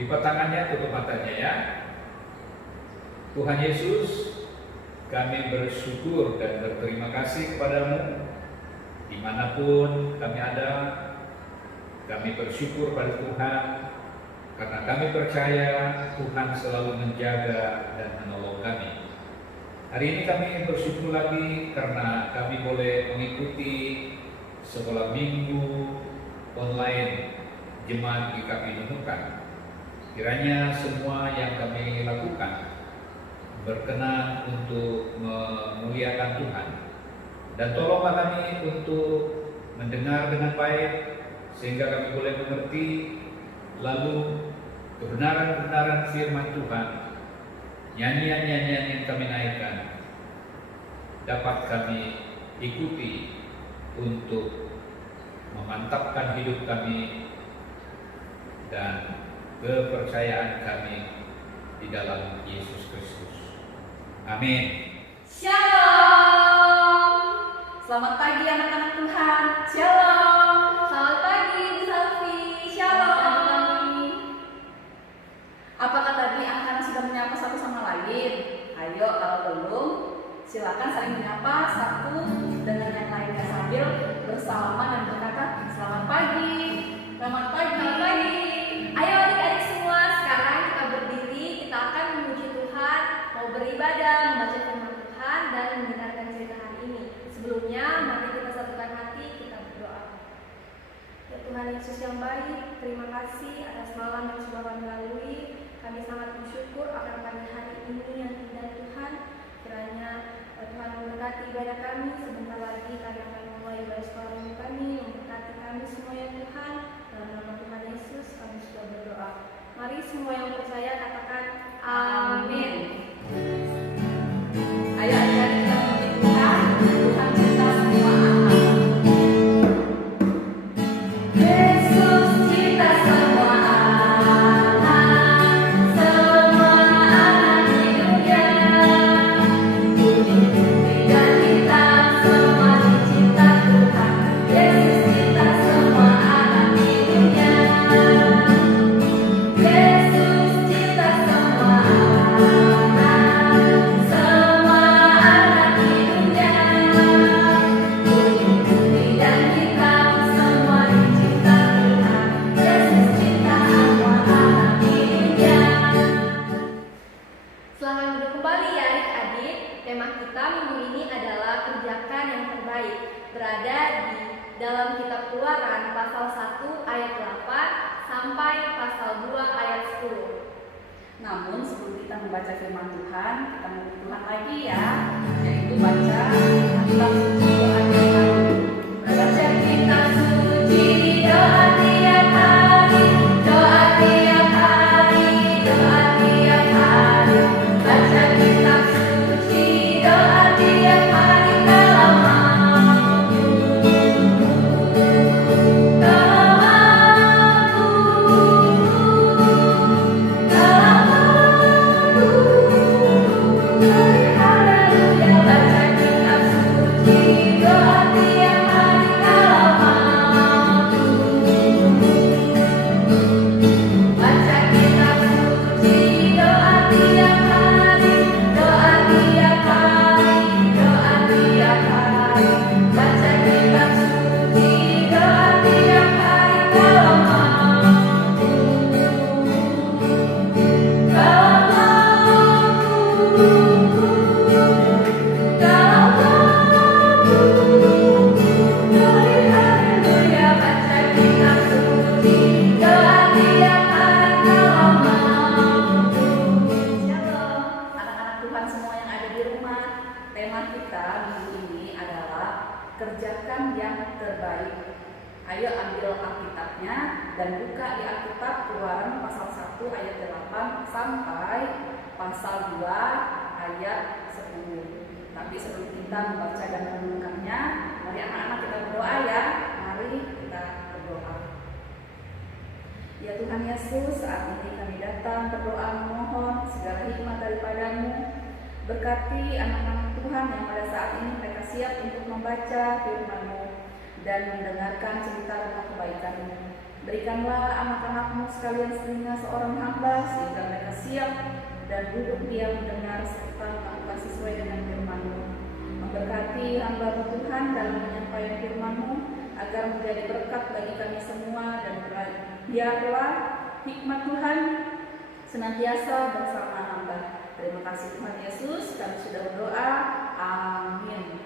Lipat tangannya, tutup matanya ya. Tuhan Yesus, kami bersyukur dan berterima kasih kepadamu dimanapun kami ada. Kami bersyukur pada Tuhan karena kami percaya Tuhan selalu menjaga dan menolong kami. Hari ini kami bersyukur lagi karena kami boleh mengikuti sekolah minggu online Jemaat GKP Nunukan. Kiranya semua yang kami lakukan berkenan untuk memuliakan Tuhan, dan tolonglah kami untuk mendengar dengan baik sehingga kami boleh mengerti, lalu kebenaran-kebenaran firman Tuhan, nyanyian-nyanyian yang kami naikkan dapat kami ikuti untuk memantapkan hidup kami dan kepercayaan kami di dalam Yesus Kristus. Amin. Shalom. Selamat pagi anak-anak Tuhan. Shalom. Selamat pagi Bu Salvi. Shalom. Apakah tadi anak-anak sudah menyapa satu sama lain? Ayo, kalau belum, silakan saling menyapa satu dengan yang lainnya sambil bersalaman dan berkata selamat pagi. Selamat pagi. Selamat pagi. Ayo adik-adik semua, sekarang kita berdiri, kita akan memuji Tuhan, mau beribadah, membaca firman Tuhan dan mendengarkan cerita hari ini. Sebelumnya, mari kita satukan hati, kita berdoa. Ya Tuhan Yesus yang baik, terima kasih atas malam yang sudah kami lalui. Kami sangat bersyukur akan pagi hari ini yang indah Tuhan. Kiranya Tuhan memberkati ibadah kami. Sebentar lagi kami akan mulai ibadah sekolah minggu kami. Memberkati kami semua ya Tuhan. Dalam nama Tuhan Yesus kami sudah berdoa. Mari semua yang percaya katakan amin. Ayo adik-adik kita memuji Tuhan. Tuhan cinta semua anak. Yesus cinta semua anak, semua anak di dunia. Putih dan hitam semua dicinta Tuhan. Yesus cinta semua anak di dunia. Yesus cinta semua anak, semua anak di dunia. Putih dan hitam semua dicinta Tuhan. Yesus cinta semua anak di dunia. Selamat duduk kembali ya adik-adik. Tema kita minggu ini adalah kerjakan yang terbaik. Berada di dalam kitab Keluaran pasal 1 ayat 8 sampai pasal 2 ayat 10. Namun sebelum kita membaca firman Tuhan, kita memuji Tuhan lagi ya, yaitu baca kitab suci doa tiap hari. Baca kitab suci doa tiap hari, doa tiap hari, doa tiap hari. Baca kitab suci doa tiap hari kalau mampu, kalau haleluya. Baca kitab suci doa tiap hari kalau mampu. Baca kitab suci doa tiap hari, doa tiap hari, doa tiap hari. Baca kitab suci doa tiap hari kalau mampu, kalau mampu, kalau mampu. Haleluya. Baca kitab suci doa tiap hari kalau mampu. Shalom, anak-anak Tuhan semua yang ada di rumah. Tema kita minggu ini adalah kerjakan yang terbaik. Ayo ambil Alkitabnya dan buka di Alkitab Keluaran pasal 1 ayat 8 sampai pasal 2 ayat 10. Tapi sebelum kita membaca dan merenungkannya, mari anak-anak kita berdoa ya. Mari kita berdoa. Ya Tuhan Yesus, saat ini kami datang berdoa memohon segala hikmat daripadamu. Berkati anak-anak Tuhan yang pada saat ini mereka siap untuk membaca firman-Mu dan mendengarkan cerita tentang kebaikan-Mu. Berikanlah anak-anakmu sekalian selinga seorang hamba, sehingga mereka siap dan duduk diam mendengar serta melakukan sesuai dengan firman-Mu. Memberkati hamba Tuhan dalam menyampaikan firman-Mu, agar menjadi berkat bagi kami semua, dan biarlah hikmat Tuhan senantiasa bersama hamba. Terima kasih Tuhan Yesus, kami sudah berdoa. Amin.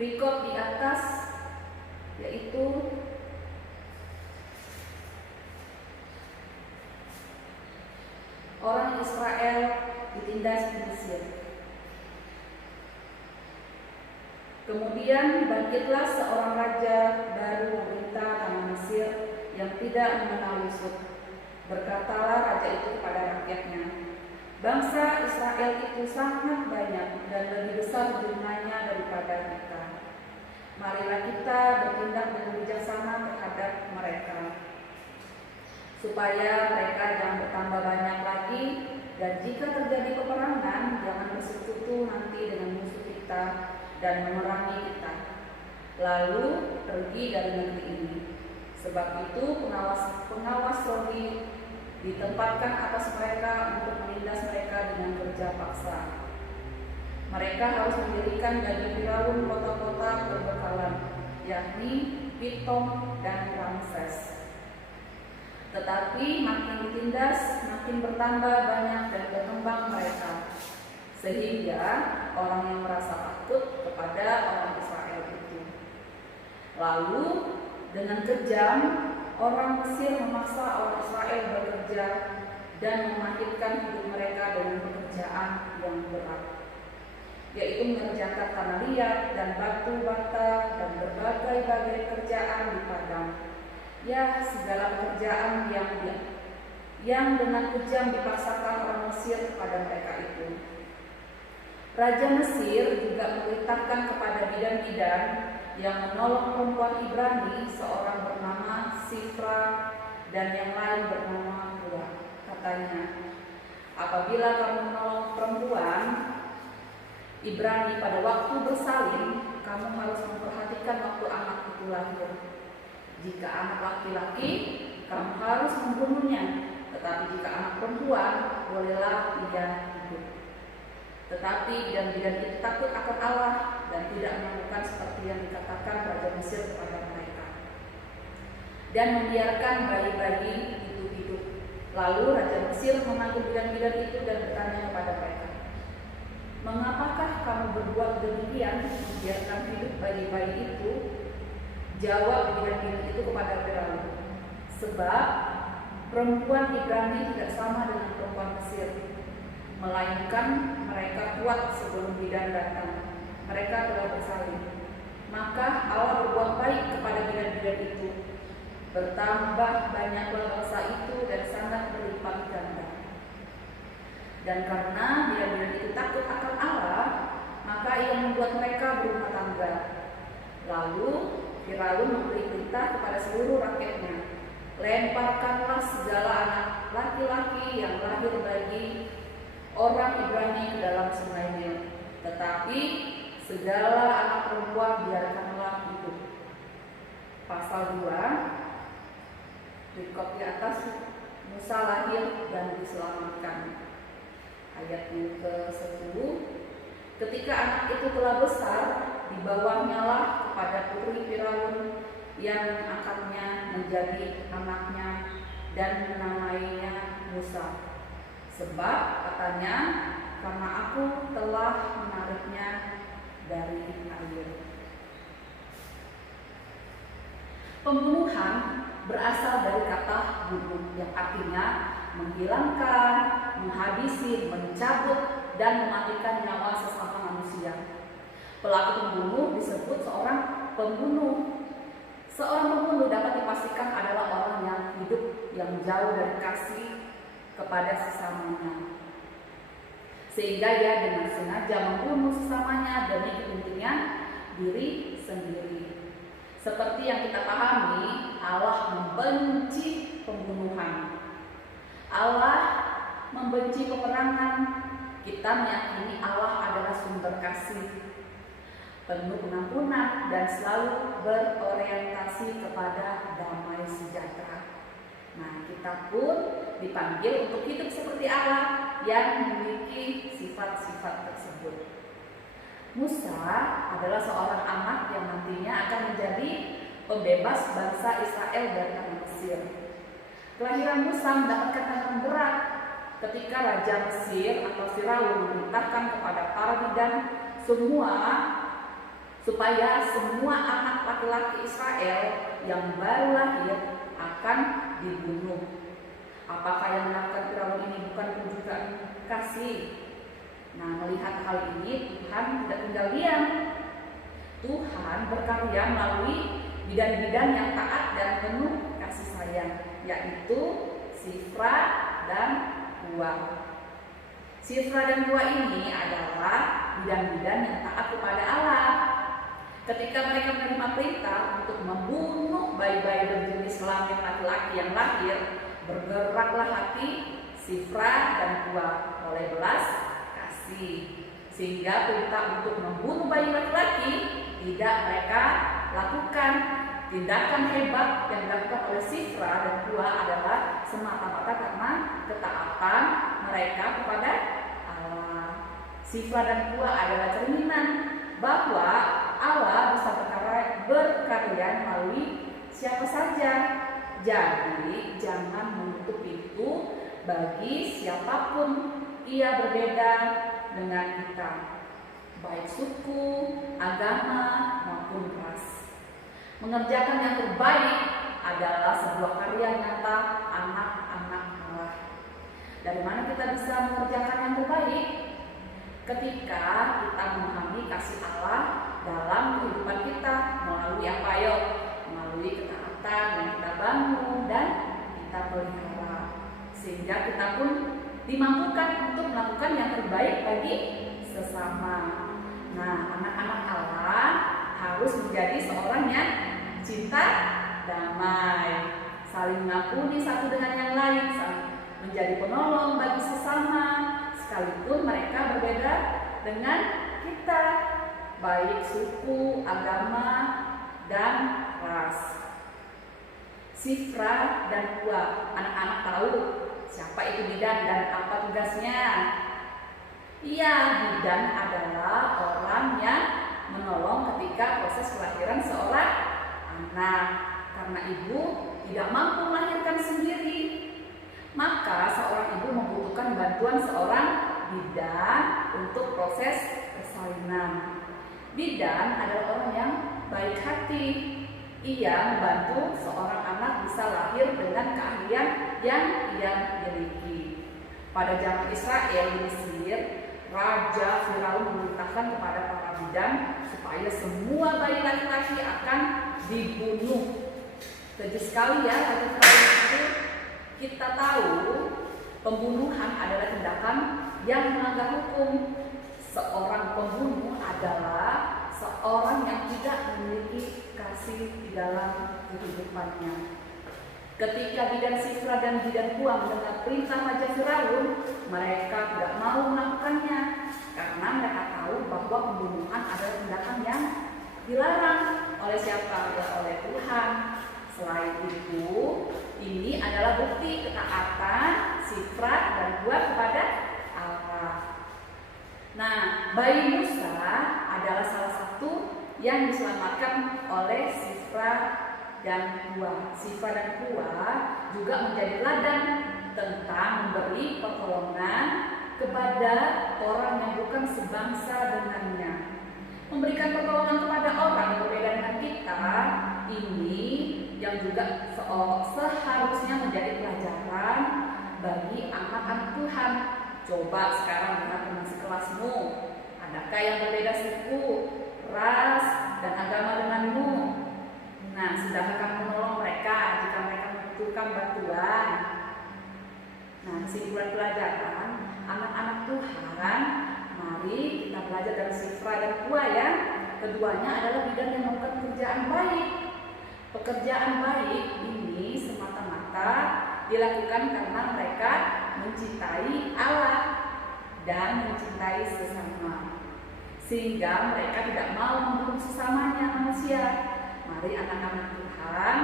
Perikop di atas yaitu orang Israel ditindas di Mesir. Kemudian bangkitlah seorang raja baru memerintah tanah Mesir yang tidak mengenal Yusuf. Berkatalah raja itu kepada rakyatnya, bangsa Israel itu sangat banyak dan lebih besar jumlahnya daripada kita. Marilah kita bertindak dengan bijaksana terhadap mereka, supaya mereka jangan bertambah banyak lagi, dan jika terjadi peperangan, jangan bersekutu nanti dengan musuh kita dan memerangi kita, lalu pergi dari negeri ini. Sebab itu pengawas rohani ditempatkan atas mereka untuk menindas mereka dengan kerja paksa. Mereka harus mendirikan bagi Firaun kota-kota berbekalan, yakni Pitom dan Ramses. Tetapi makin ditindas, makin bertambah banyak dan berkembang mereka, sehingga orang yang merasa takut kepada orang Israel itu. Lalu dengan kejam orang Mesir memaksa orang Israel bekerja dan memahitkan hidup mereka dengan pekerjaan yang berat, yaitu mengerjakan tanah liat dan batu bata dan berbagai-bagai kerjaan di padang. Ya, segala pekerjaan yang dengan kejam dipaksakan orang Mesir kepada mereka itu. Raja Mesir juga memerintahkan kepada bidan-bidan yang menolong perempuan Ibrani, seorang bernama Sifra dan yang lain bernama Pua. Katanya, apabila kamu menolong perempuan Ibrani pada waktu bersalin, kamu harus memperhatikan waktu anak itu lahir. Jika anak laki-laki, kamu harus membunuhnya, tetapi jika anak perempuan, bolehlah ia hidup. Tetapi bidan-bidan itu takut akan Allah dan tidak melakukan seperti yang dikatakan Raja Mesir kepada mereka, dan membiarkan bayi-bayi itu hidup. Lalu Raja Mesir memanggil bidan-bidan itu dan bertanya kepada mereka, mengapakah kamu berbuat demikian, membiarkan hidup bayi-bayi itu? Jawab bidan-bidan itu kepada Firaun, sebab perempuan Ibrani tidak sama dengan perempuan Mesir, melainkan mereka kuat sebelum bidan datang. Mereka telah bersalin. Maka Allah berbuat baik kepada bidan-bidan itu. Bertambah banyaklah bangsa itu dan sangat berlipat ganda. Dan karena bidan-bidan itu takut akan Allah, maka ia membuat mereka berumah tangga. Lalu Firaun memberi perintah kepada seluruh rakyatnya, lemparkanlah segala anak laki-laki yang lahir bagi orang Ibrani ke dalam sungai Nil, tetapi segala anak perempuan biarkanlah hidup. Pasal 2, perikop di atas, Musa lahir dan diselamatkan. Ayat yang ke-10, ketika anak itu telah besar, dibawanya lah kepada putri Firaun yang angkatnya menjadi anaknya dan menamainya Musa. Sebab katanya, karena aku telah menariknya dari air. Pembunuhan berasal dari kata bunuh, yang artinya menghilangkan, menghabisi, mencabut, dan mematikan nyawa sesama manusia. Pelaku pembunuh disebut seorang pembunuh. Seorang pembunuh dapat dipastikan adalah orang yang hidup yang jauh dari kasih kepada sesamanya, sehingga ia dengan sengaja membunuh sesamanya demi kepentingan diri sendiri. Seperti yang kita pahami, Allah membenci pembunuhan. Allah membenci peperangan. Kita meyakini Allah adalah sumber kasih. penuh pengampunan, dan selalu berorientasi kepada damai sejahtera. Nah, kita pun dipanggil untuk hidup seperti Allah yang memiliki sifat-sifat tersebut. Musa adalah seorang anak yang nantinya akan menjadi pembebas bangsa Israel dari tanah Mesir. Kelahiran Musa mendapatkan tantangan berat ketika Raja Mesir atau Firaun memerintahkan kepada para bidan supaya semua anak laki-laki Israel yang baru lahir akan dibunuh. Apakah yang dilakukan Firaun ini bukan tunjukkan kasih? Nah, melihat hal ini Tuhan tidak tinggal diam. Tuhan berkarya melalui bidan-bidan yang taat dan penuh kasih sayang, yaitu Sifra dan Puah. Sifra dan Puah ini adalah bidan-bidan yang taat kepada Allah. Ketika mereka menerima perintah untuk membunuh bayi-bayi berjenis kelamin laki-laki yang lahir, bergeraklah hati Sifra dan Puah oleh belas kasih, sehingga perintah untuk membunuh bayi laki-laki tidak mereka lakukan. Tindakan hebat yang dilakukan oleh Sifra dan Puah adalah semata-mata karena ketaatan mereka kepada Allah. Sifra dan Puah adalah cerminan bahwa Allah bisa berkarya melalui siapa saja. Jadi jangan menutup pintu bagi siapapun ia berbeda dengan kita, baik suku, agama maupun ras. Mengerjakan yang terbaik adalah sebuah karya nyata anak-anak Allah. Dari mana kita bisa mengerjakan yang terbaik? Ketika kita memahami kasih Allah dalam kehidupan kita melalui apa ya? Melalui ketaatan yang kita bangun dan kita pelihara, sehingga kita pun dimampukan untuk melakukan yang terbaik bagi sesama. Nah, anak-anak Allah harus menjadi seorang yang cinta damai, saling mengampuni satu dengan yang lain, menjadi penolong bagi sesama, sekalipun mereka berbeda dengan kita, baik suku, agama, dan ras. Sifra dan Puah, anak-anak tahu siapa itu bidan dan apa tugasnya? Iya, bidan adalah orang yang menolong ketika proses kelahiran seorang anak, karena ibu tidak mampu melahirkan sendiri. Maka seorang ibu membutuhkan bantuan seorang bidan untuk proses persalinan. Bidan adalah orang yang baik hati. Ia membantu seorang anak bisa lahir dengan keahlian yang ia miliki. Pada zaman Israel di Mesir, Raja Firaun memerintahkan kepada para bidan supaya semua bayi laki-laki akan dibunuh. Keji sekali ya Raja Firaun itu. Kita tahu pembunuhan adalah tindakan yang melanggar hukum. Seorang pembunuh adalah seorang yang tidak memiliki kasih di dalam kehidupannya. Ketika bidan Sifra dan bidan Puah mendengar perintah Raja Firaun, mereka tidak mau melakukannya karena mereka tahu bahwa pembunuhan adalah tindakan yang dilarang oleh siapa? Ya, oleh Tuhan. Selain itu, ini adalah bukti ketaatan Sifra dan Puah kepada Allah. Nah, bayi Musa adalah salah satu yang diselamatkan oleh Sifra dan Puah. Sifra dan Puah juga menjadi teladan tentang memberi pertolongan kepada orang yang bukan sebangsa dengannya. Memberikan pertolongan kepada orang yang berbeda dengan kita ini yang juga seharusnya menjadi pelajaran bagi anak-anak Tuhan. Coba sekarang dengan teman sekelasmu, adakah yang berbeda suku, ras, dan agama denganmu? Nah, sudahkah kamu menolong mereka jika mereka membutuhkan bantuan? Nah, kesimpulan pelajaran anak-anak Tuhan, mari kita belajar dari Sifra dan Puah ya. Keduanya adalah bidan yang melakukan pekerjaan baik. Pekerjaan baik ini semata-mata dilakukan karena mereka mencintai Allah dan mencintai sesama. sehingga mereka tidak mau membunuh sesamanya manusia. Mari anak-anak Tuhan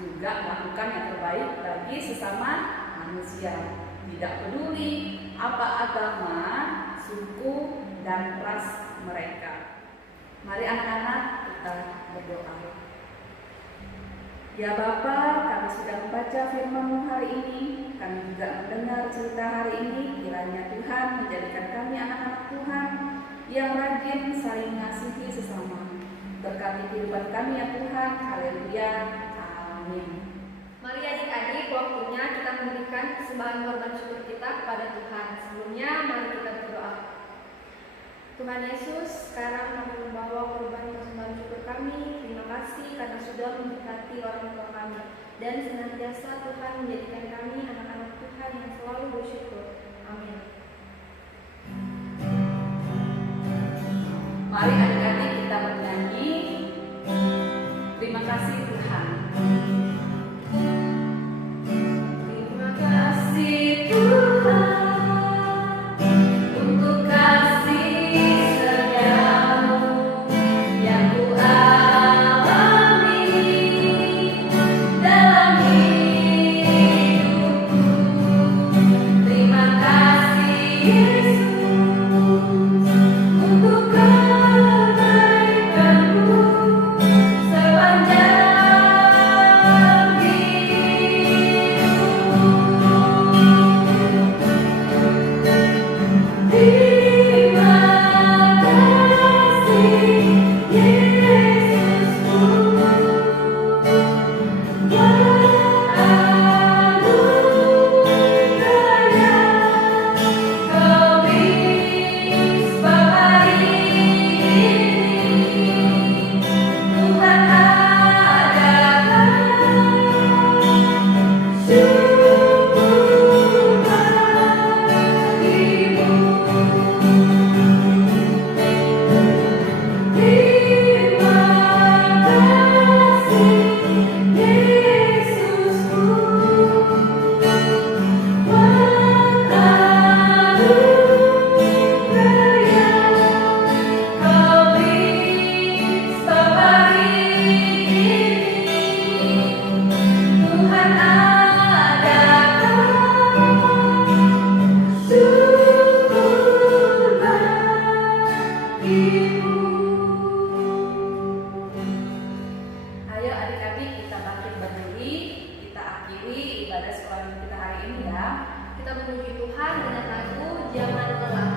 juga melakukan yang terbaik bagi sesama manusia, tidak peduli apa agama, suku, dan ras mereka. Mari anak-anak kita berdoa. Ya Bapa, kami sudah membaca firman-Mu hari ini, kami juga mendengar cerita hari ini. Kiranya Tuhan menjadikan kami anak-anak Tuhan yang rajin saling mengasihi sesama. Berkati kehidupan kami ya Tuhan. Haleluya. Amin. Mari adik-adik, waktunya kita memberikan persembahan korban syukur kita kepada Tuhan. Sebelumnya mari kita berdoa. Tuhan Yesus, sekarang kami membawa korban persembahan syukur kami. Terima kasih karena sudah memberkati orang tua kami, dan senantiasa Tuhan menjadikan kami anak-anak Tuhan yang selalu bersyukur. Amin. Mari adik-adik kita bernyanyi. Terima kasih Tuhan. Terima kasih Tuhan untuk kasih setiamu yang ku alami dalam hidupku. Terima kasih Yesus untuk kebaikan-Mu sepanjang Ayo adik-adik kita bangkit berdiri, kita akhiri ibadah sekolah minggu kita hari ini ya. Kita memuji Tuhan dengan lagu Jangan Lelah.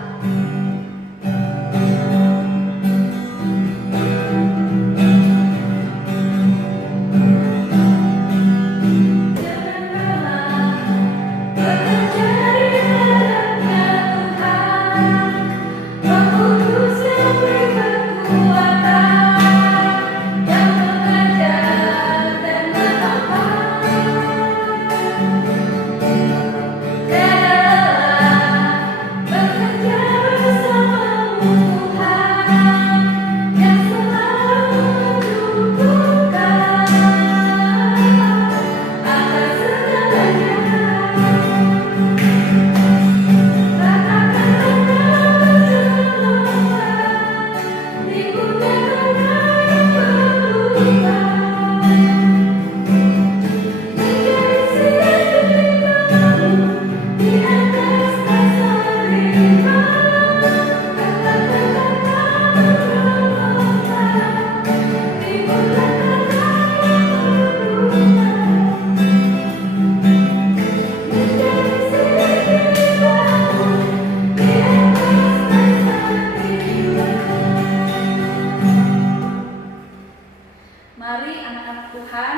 Mari anak-anak Tuhan,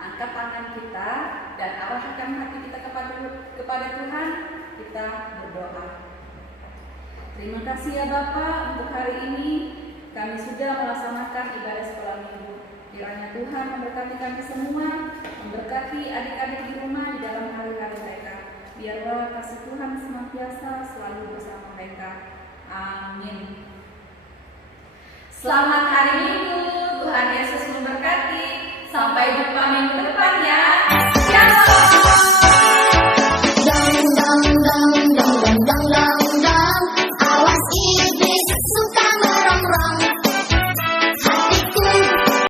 angkat tangan kita dan arahkan hati kita kepada Tuhan. Kita berdoa. Terima kasih ya Bapa untuk hari ini. Kami sudah melaksanakan ibadah sekolah minggu. Kiranya Tuhan memberkati kami semua, memberkati adik-adik di rumah di dalam hari-hari mereka. Biarlah kasih Tuhan senantiasa selalu bersama mereka. Amin. Selamat hari Minggu, Tuhan Yesus memberkati. Sampai jumpa minggu depan.